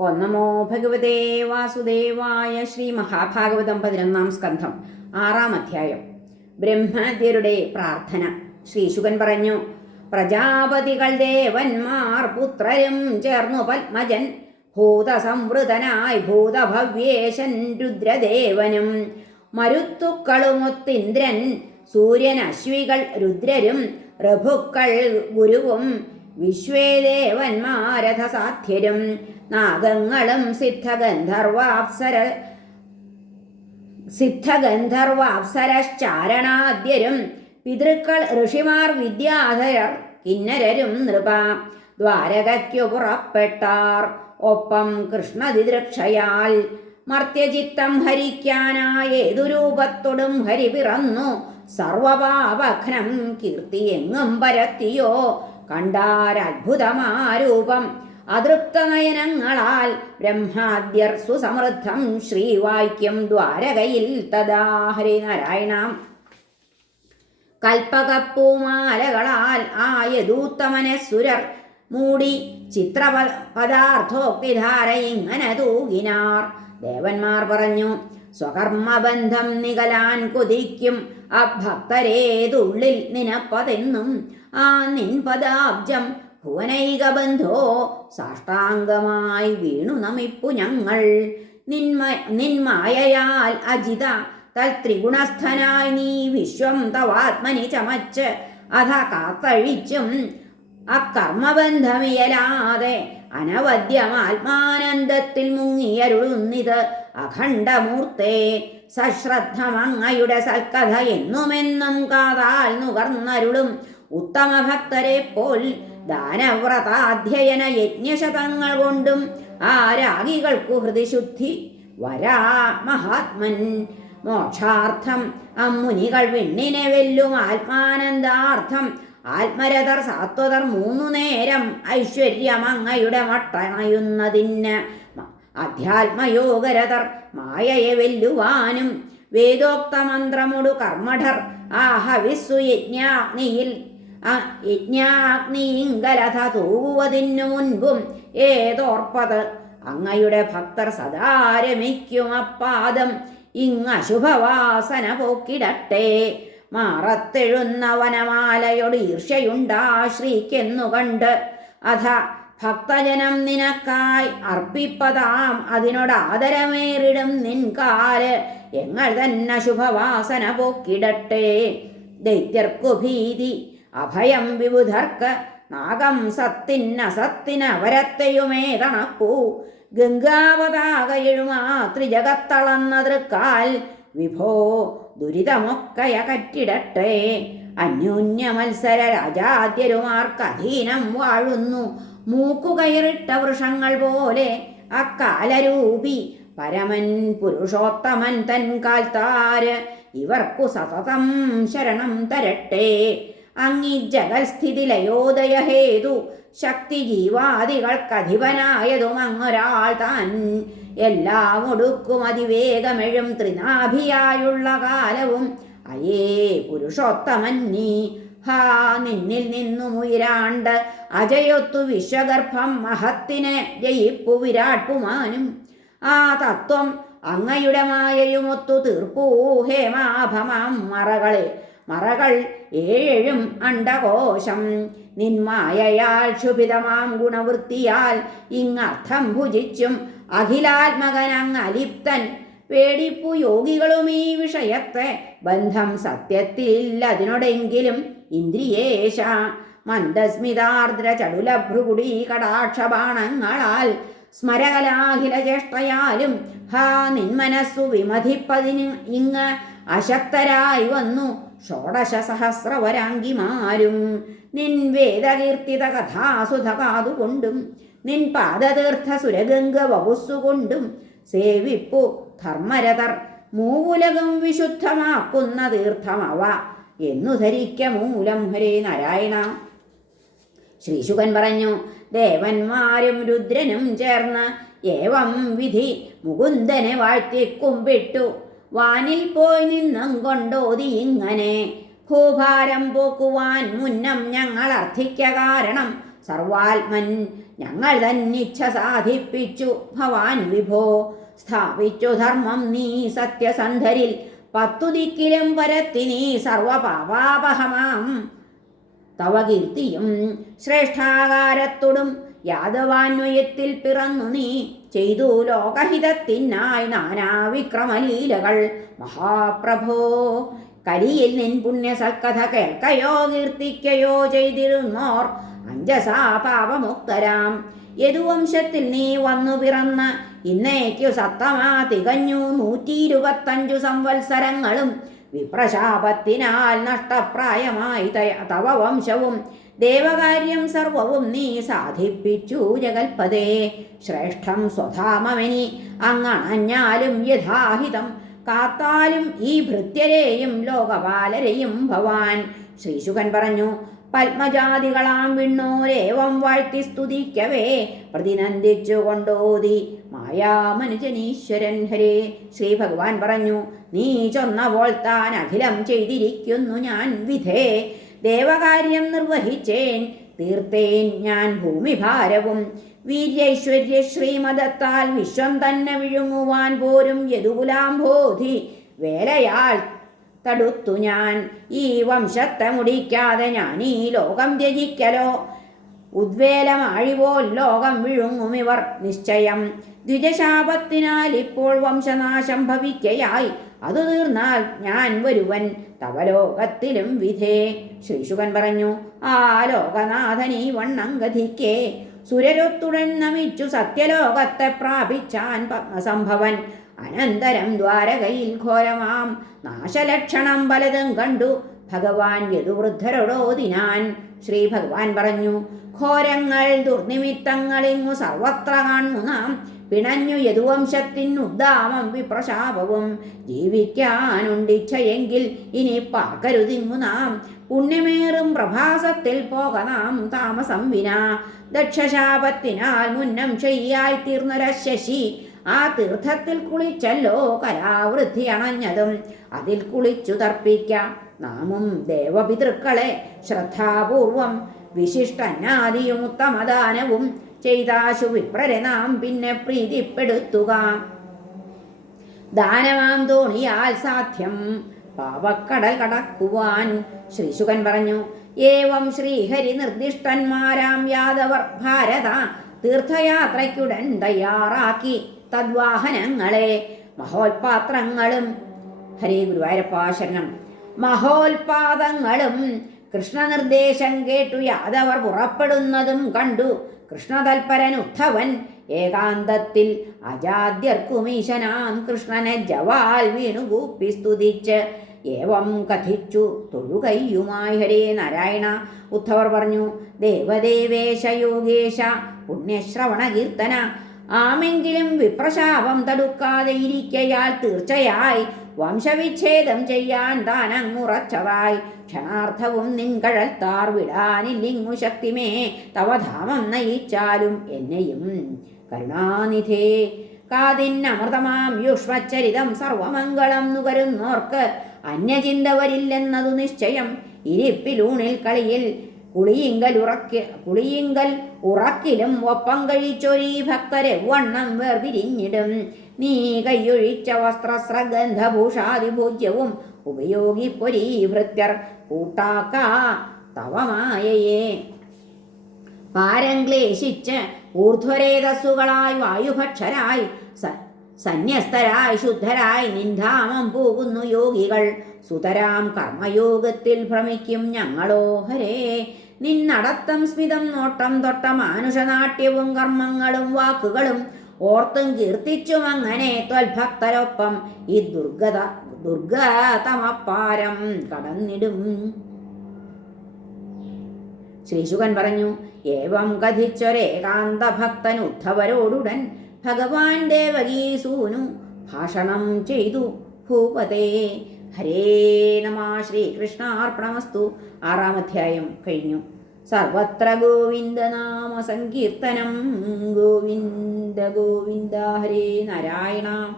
ഓം നമോ ഭഗവതേ വാസുദേവായ ശ്രീ മഹാഭാഗവതം പതിനൊന്നാം സ്കന്ധം ആറാം അധ്യായം. ബ്രഹ്മദ്യരുടെ പ്രാർത്ഥന. ശ്രീ ശുഗൻ പറഞ്ഞു പ്രജാപതികൾ ദേവന്മാർ പുത്രരും ചേർന്നു പത്മജൻ ഭൂതസംവൃതനായി ഭൂതഭവ്യേശൻ രുദ്രദേവനും മരുത്തുക്കളുമൊത്തിന്ദ്രൻ സൂര്യൻ അശ്വികൾ രുദ്രരും പ്രഭുക്കൾ ഗുരുവും വിശ്വേദേവന്മാരഥ സാധ്യരും നാഗങ്ങളും സിദ്ധഗന്ധർവാപ്സര സിദ്ധഗന്ധർവാപ്സരശ്ചാരണാദ്യരും. പിതൃക്കൾ ഋഷിമാർ വിദ്യാധരർ കിന്നരരും നൃപ. ദ്വാരകയ്ക്കു പുറപ്പെട്ടാർ. ഒപ്പം കൃഷ്ണതിദൃക്ഷയാൽ മർത്യചിത്തം ഹരിക്കാനായ ഏതു രൂപത്തോടും ഹരി പിറന്നു സർവപാപഘ്നം കീർത്തിയെങ്ങും പരത്തിയോ. കണ്ടാരത്ഭുതമാരൂപം. അതൃപ്തനയനങ്ങളാൽ ബ്രഹ്മാദ്യർ സുസമൃദ്ധം ശ്രീവാക്യം ദ്വാരകയിൽ തഥാ ഹരിനാരായണാം. കൽപ്പകപ്പൂമാലകളാൽ ആയതൂത്തമനസുരർ മൂടി ചിത്ര പദാർത്ഥോക്തിധാര ഇങ്ങനെ തൂകിനാർ ദേവന്മാർ പറഞ്ഞു സ്വകർമ്മബന്ധം നികലാൻ കൊതിക്കും. അഭക്തരേതുള്ളിൽ നിനപ്പതെന്നും ആ നിൻ പദാബ്ജം ഭുവനൈക ബന്ധോ സാഷ്ടാംഗമായി വീണു നമിപ്പു ഞങ്ങൾ. നിന്മ നിന്മായയാൽ അജിത തൽ ത്രിഗുണസ്ഥനായി നീ വിശ്വം തവാത്മനി ചമച്ച് അധ കാത്തഴിച്ചും അക്കർമ്മബന്ധമിയലാതെ അനവദ്യമാത്മാനന്ദത്തിൽ മുങ്ങിയരുളുന്നിത് അഖണ്ഡമൂർത്തേ സശ്രദ്ധമങ്ങയുടെ സൽക്കഥ എന്നുമെന്നും കാതാൽ നുകർന്നരുളും ഉത്തമ ഭക്തരെ പോൽ ദാനവ്രതാധ്യയന യജ്ഞശതങ്ങൾ കൊണ്ടും ആ രാഗികൾക്കു ഹൃദിശുദ്ധി വരാ മഹാത്മൻ. മോക്ഷാർത്ഥം അമ്മുനികൾ വിണ്ണിനെ വെല്ലും ആത്മാനന്ദാർത്ഥം. ആത്മരഥർ സാത്വതർ മൂന്നു നേരം ഐശ്വര്യമങ്ങയുടെ മട്ടണയുന്നതിന് അധ്യാത്മയോഗരഥർ മായയെ വെല്ലുവാനും വേദോക്ത കർമ്മഠർ കർമ്മഠർ ഹവിസ്സു യജ്ഞാഗ്നിയിൽ യജ്ഞാഗ്നിയിങ്കലഥ തൂകുവതിനു മുൻപും ഏതോർപ്പത് അങ്ങയുടെ ഭക്തർ സദാ അപ്പാദം. ഇങ്ങശുഭവാസന പോക്കിടട്ടെ മാറത്തെഴുന്ന വനമാലയോട് ഈർഷ്യയുണ്ടാ ശ്രീക്കെന്നു കണ്ട്. അധ ഭക്തജനം നിനക്കായി അർപ്പിപ്പതാം. അതിനോട് ആദരമേറിടും നിൻകാൽ എങ്ങൾ തന്നെ ശുഭവാസന പോക്കിടട്ടെ. ദൈത്യർക്കു ഭീതി അഭയം വിബുധർക്ക്. നാഗം സത്തിന്ന സത്തിന വരത്തെയുമേ തണപ്പൂ ഗംഗാവതാകയെഴുമാ ത്രിജഗത്തളന്ന തൃക്കാൽ. വിഭോ ദുരിതമൊക്കയ കറ്റിടട്ടെ. അന്യോന്യ മത്സര രാജാദ്യരുമാർക്ക് അധീനം വാഴുന്നു. മൂക്കുകയറിട്ട വൃഷങ്ങൾ പോലെ അക്കാലരൂപി പരമൻ പുരുഷോത്തമൻ തൻ കാൽത്താര് ഇവർക്കു സതതം ശരണം തരട്ടെ. അങ്ങി ജഗൽസ്ഥിതി ലയോദയ ഹേതു ശക്തി ജീവാദികൾക്കധിപനായതും അങ്ങൊരാൾ താൻ. എല്ലാം ഒടുക്കും അതിവേഗമെഴും ത്രിനാഭിയായുള്ള കാലവും. അയേ പുരുഷോത്തമൻ നീ ഹാ നിന്നിൽ നിന്നു ഉയരാണ്ട് അജയൊത്തു വിശ്വഗർഭം മഹത്തിനെ ജയിപ്പു വിരാട്ടുമാനും. ആ തത്വം അങ്ങയുടെ മായയുമൊത്തു തീർപ്പൂ. ഹേമാഭമാം മറകളെ മറകൾ ഏഴും അണ്ടകോശം നിന്മായയാൽ ക്ഷുഭിതമാം ഗുണവൃത്തിയാൽ ഇങ്ങർത്ഥം ഭുജിച്ചും അഖിലാത്മകനങ്ങ് അലിപ്തൻ പേടിപ്പു യോഗികളും ഈ വിഷയത്തെ. ബന്ധം സത്യത്തിൽ അതിനോടെങ്കിലും ഇന്ദ്രിയേശ മന്ദസ്മിതാർദ്ര ചടുലഭ്രുകുടി കടാക്ഷബാണങ്ങളാൽ സ്മരകലാഹില ചേഷ്ടയാലും ഹാ നിന്മനസ്സു വിമതിപ്പതിന് ഇങ്ങ് അശക്തരായി വന്നു. ഷോഡശ സഹസ്രവരാങ്കിമാരും നിൻ വേദകീർത്തിത കഥാസുധ കാതുകൊണ്ടും നിൻ പാദതീർത്ഥ സുരഗംഗ വപുസ്സുകൊണ്ടും സേവിപ്പു ധർമ്മരഥർ മൂവുലകം വിശുദ്ധമാക്കുന്ന തീർത്ഥമവ. എന്നു ധരിക്ക മൂലം ഹരേ നാരായണ. ശ്രീശുകൻ പറഞ്ഞു ദേവന്മാരും രുദ്രനും ചേർന്ന് ഏവം വിധി മുകുന്ദനെ വാഴ്ത്തി കുമ്പിട്ടു വാനിൽ പോയി നിന്നും കൊണ്ടോതി ഇങ്ങനെ ഭൂഭാരം പോക്കുവാൻ മുന്നം ഞങ്ങൾ അർത്ഥിക്ക കാരണം സർവാത്മൻ ഞങ്ങൾ തന്നിച്ഛ സാധിപ്പിച്ചു. ഭവാൻ വിഭോ സ്ഥാപിച്ചു ധർമ്മം നീ സത്യസന്ധരിൽ. പത്തു ദിക്കിലും പരത്തി നീ സർവപാപാപഹമാം. തവ കീർത്തിയും ശ്രേഷ്ഠാകാരത്തോടും യാദവാന്വയത്തിൽ പിറന്നു നീ. ചെയ്തു ലോകഹിതത്തിനായി നാനാവിക്രമലീലകൾ മഹാപ്രഭോ കരിയിൽ നിൻ പുണ്യ സൽക്കഥ കേൾക്കയോ കീർത്തിക്കയോ ചെയ്തിരുന്നോർ അഞ്ചസാ പാപമുക്തരാം. യദുവംശത്തിൽ നീ വന്നു പിറന്ന ഇന്നേക്കു സത്തമാ തികഞ്ഞു നൂറ്റി ഇരുപത്തഞ്ചു സംവത്സരങ്ങളും വിപ്രശാപത്തിനാൽ നഷ്ടപ്രായമായി തവ വംശവും ദേവകാര്യം സർവവും നീ സാധിപ്പിച്ചു ജഗൽപദേ ശ്രേഷ്ഠം സ്വധാമമനി അങ്ങണഞ്ഞാലും യഥാഹിതം കാത്താലും ഈ ഭൃത്യരെയും ലോകപാലരെയും ഭവാൻ ശ്രീശുഖൻ പറഞ്ഞു പത്മജാതികളാം വിണ്ണോരേവം വാഴ്ത്തി സ്തുതിക്കവേ. പ്രതിനന്ദിച്ചു കൊണ്ടോതി മായാമനുജനീശ്വരൻ ഹരേ. ശ്രീ ഭഗവാൻ പറഞ്ഞു നീ ചൊന്നപ്പോൾ താൻ അഖിലം ചെയ്തിരിക്കുന്നു ഞാൻ വിധേ. ദേവകാര്യം നിർവഹിച്ചേൻ തീർത്തേൻ ഞാൻ ഭൂമിഭാരവും. വീര്യൈശ്വര്യ ശ്രീമതത്താൽ വിശ്വം തന്നെ വിഴുങ്ങുവാൻ പോരും യദുകുലാംബോധി വേലയാൽ തടുത്തു ഞാൻ. ഈ വംശത്തെ മുടിക്കാതെ ഞാൻ ഈ ലോകം ത്യജിക്കലോ? ഉദ്വേലമാഴിപോൽ ലോകം വിഴുങ്ങും ഇവർ നിശ്ചയം. ദ്വിജശാപത്തിനാൽ ഇപ്പോൾ വംശനാശം ഭവിക്കയായി. അതു തീർന്നാൽ ഞാൻ വരുവൻ തവലോകത്തിലും വിധേ. ശ്രീശുകൻ പറഞ്ഞു ആ ലോകനാഥനീ വണ്ണം ഗതിക്കേ. സുരരൊത്തുടൻ സത്യലോകത്തെ പ്രാപിച്ചാൻ പത്മസംഭവൻ. അനന്തരം ദ്വാരകയിൽ ഘോരമാം. നാശലക്ഷണം പലതും കണ്ടു. ഭഗവാൻ യദുവൃദ്ധരോടോതിനാൻ ശ്രീ ഭഗവാൻ പറഞ്ഞു ഘോരങ്ങൾ ദുർനിമിത്തങ്ങളിങ്ങു സർവത്ര കാണുന്നു പിണഞ്ഞു യദുവംശത്തിനുദ്ദാമം വിപ്രശാപവും ജീവിക്കാനുണ്ടിച്ഛയെങ്കിൽ ഇനി പാർക്കരുതിങ്ങു നാം. പുണ്യമേറും പ്രഭാസത്തിൽ പോക നാം താമസം വിനാ. ദക്ഷശാപത്തിനാൽ മുന്നം ചെയ്യായി തീർന്നൊര ശശി. ആ തീർത്ഥത്തിൽ കുളിച്ചല്ലോ കലാവൃദ്ധി അണഞ്ഞതും. അതിൽ കുളിച്ചു തർപ്പിക്ക നാമും ദേവപിതൃക്കളെ ശ്രദ്ധാപൂർവം. വിശിഷ്ടന്നാദിയും ഉത്തമദാനവും ചെയ്താശു വിപ്രരെ നാം പിന്നെ പ്രീതിപ്പെടുത്തുക. ദാനമാം തോണിയാൽ സാധ്യം. പാവക്കടൽ കടക്കുവാൻ. ശ്രീശുകൻ പറഞ്ഞു ഏവം ശ്രീഹരി നിർദ്ദിഷ്ടന്മാരാം യാദവർ ഭാരത തീർത്ഥയാത്രയ്ക്കുടൻ തയ്യാറാക്കി. തദ്വാഹനങ്ങളെ മഹോൽപാത്രങ്ങളും ഹരേ ഗുരുവായൂരപ്പാശരണം മഹോൽപാദങ്ങളും കൃഷ്ണനിർദ്ദേശം കേട്ടു യാദവർ പുറപ്പെടുന്നതും കണ്ടു. കൃഷ്ണതൽപരൻ ഉദ്ധവൻ ഏകാന്തത്തിൽ അജാദ്യർക്കുമീശനാം കൃഷ്ണനെ ജവാൽ വീണുകൂപ്പി സ്തുതിച്ച്. ഏവം കഥിച്ചു തൊഴുകയ്യുമായി ഹരേ നാരായണ. ഉദ്ധവർ പറഞ്ഞു ദേവദേവേശ യോഗേശ പുണ്യശ്രവണ കീർത്തന ആമെങ്കിലും വിപ്രശാപം തടുക്കാതെ ഇരിക്കയാൽ തീർച്ചയായി വംശവിച്ഛേദം ചെയ്യാൻ താൻ അങ്ങുറച്ചതായി ക്ഷണാർത്ഥവും നിൻകഴൽത്താർ വിടാനില്ലിങ്ങു ശക്തിമേ തവ ധാമം നയിച്ചാലും എന്നെയും കരുണാനിധേ. കാതിന്നമൃതമാം യുഷ്മച്ചരിതം സർവമംഗളം നുകരുന്നോർക്ക് അന്യചിന്തവരില്ലെന്നതു നിശ്ചയം. ഇരിപ്പിലൂണിൽ കളിയിൽ കുളിയിങ്കൽ ഉറക്കി കുളിയിങ്കൽ ഉറക്കിലും ഒപ്പം കഴിച്ചൊരീ ഭക്തരെ വണ്ണം വേർതിരിഞ്ഞിടും. നീ കൈയൊഴിച്ച വസ്ത്രസ്രഗന്ധഭൂഷാദിഭൂജ്യവും ഉപയോഗിപ്പൊരീ ഭൃത്യർ. കൂട്ടാക്ക തവമായയെ. പാരംക്ലേശിച്ച് ഊർധ്വരേതസ്സുകളായി വായുഭക്ഷരായി സന്യസ്തരായി ശുദ്ധരായി നിന്ധാമം പോകുന്നു യോഗികൾ. സുതരാം കർമ്മയോഗത്തിൽ ഭ്രമിക്കും ഞങ്ങളോ. ഹരേ നിന്നടത്തം സ്മിതം നോട്ടം തൊട്ട മാനുഷനാട്യവും കർമ്മങ്ങളും വാക്കുകളും ഓർത്തും കീർത്തിച്ചും അങ്ങനെ ത്വൽഭക്തരൊപ്പം ഈ ദുർഗത ദുർഗതമപ്പാരം കടന്നിടും. ശ്രീശുകൻ പറഞ്ഞു ഏവം കഥിച്ചൊരേകാന്ത ഭക്തൻ ഉദ്ധവരോടുടൻ ഭഗവാൻ ദേവകീസൂനു ഭാഷണം ചെയ്തു. ഭൂപതേ ഹരേ നമ ശ്രീകൃഷ്ണാർപ്പണമസ്തു. ആറാം അധ്യായം കഴിഞ്ഞു. സർവത്ര ഗോവിന്ദനാമ സങ്കീർത്തനം. ഗോവിന്ദ ഗോവിന്ദ ഹരേ നാരായണ.